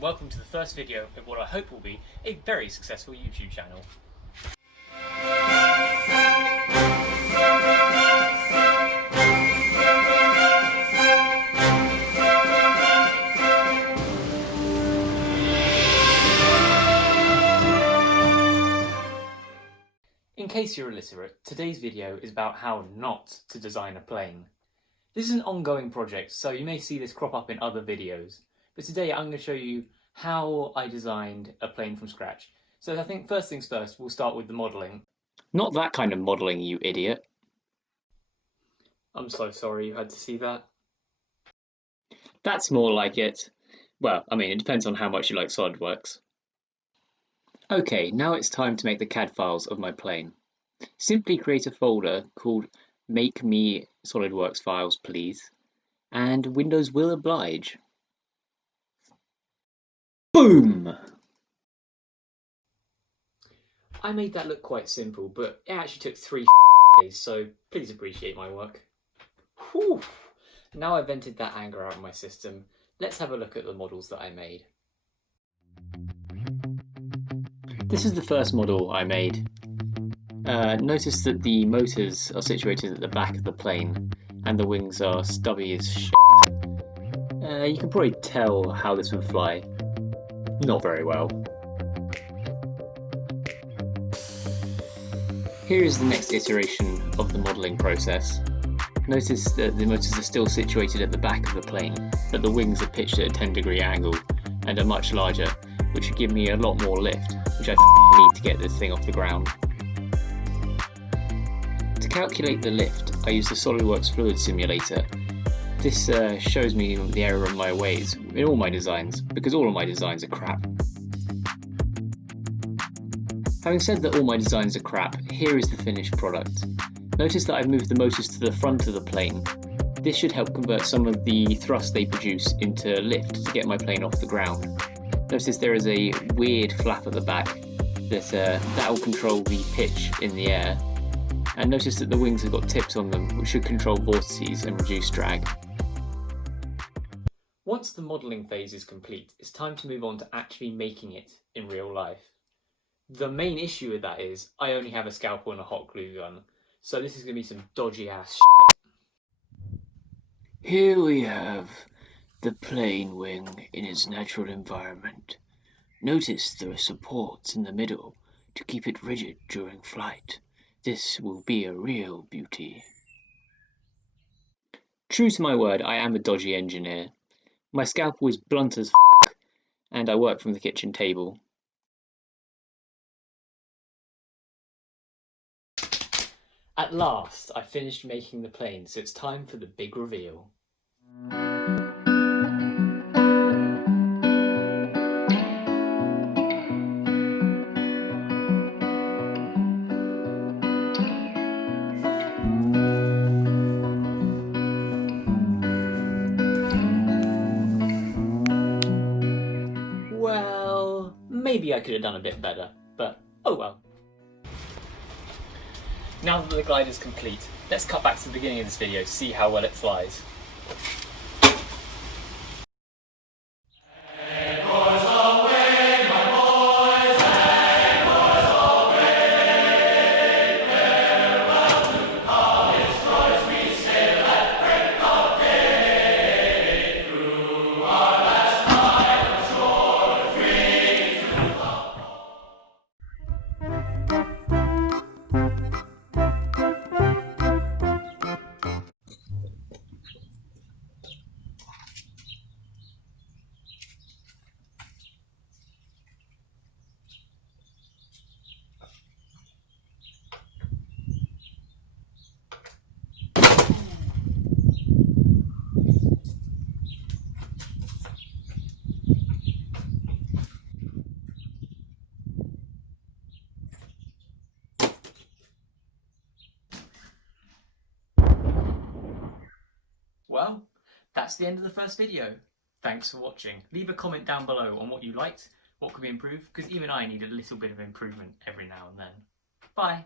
and welcome to the first video of what I hope will be a very successful YouTube channel. In case you're illiterate, today's video is about how not to design a plane. This is an ongoing project, so you may see this crop up in other videos. But today I'm going to show you how I designed a plane from scratch. So I think first things first, we'll start with the modelling. Not that kind of modelling, you idiot. I'm so sorry you had to see that. That's more like it. Well, I mean, it depends on how much you like SolidWorks. Okay, now it's time to make the CAD files of my plane. Simply create a folder called Make Me SolidWorks Files, please, and Windows will oblige. Boom! I made that look quite simple, but it actually took 3 days, so please appreciate my work. Whew. Now I've vented that anger out of my system, let's have a look at the models that I made. This is the first model I made. Notice that the motors are situated at the back of the plane and the wings are stubby as shit. You can probably tell how this would fly. Not very well. Here is the next iteration of the modelling process. Notice that the motors are still situated at the back of the plane, but the wings are pitched at a 10-degree angle and are much larger, which would give me a lot more lift, which I need to get this thing off the ground. To calculate the lift, I use the SolidWorks Fluid Simulator. This shows me the error of my ways in all my designs, because all of my designs are crap. Having said that all my designs are crap, here is the finished product. Notice that I've moved the motors to the front of the plane. This should help convert some of the thrust they produce into lift to get my plane off the ground. Notice there is a weird flap at the back that will control the pitch in the air. And notice that the wings have got tips on them, which should control vortices and reduce drag. Once the modelling phase is complete, it's time to move on to actually making it in real life. The main issue with that is, I only have a scalpel and a hot glue gun, so this is going to be some dodgy ass shit. Here we have the plane wing in its natural environment. Notice there are supports in the middle to keep it rigid during flight. This will be a real beauty. True to my word, I am a dodgy engineer. My scalpel is blunt as f***, and I work from the kitchen table. At last, I finished making the plane, so it's time for the big reveal. Well, maybe I could have done a bit better, but oh well. Now that the glide is complete, let's cut back to the beginning of this video to see how well it flies. Well, that's the end of the first video. Thanks for watching. Leave a comment down below on what you liked, what could be improved, because even I need a little bit of improvement every now and then. Bye!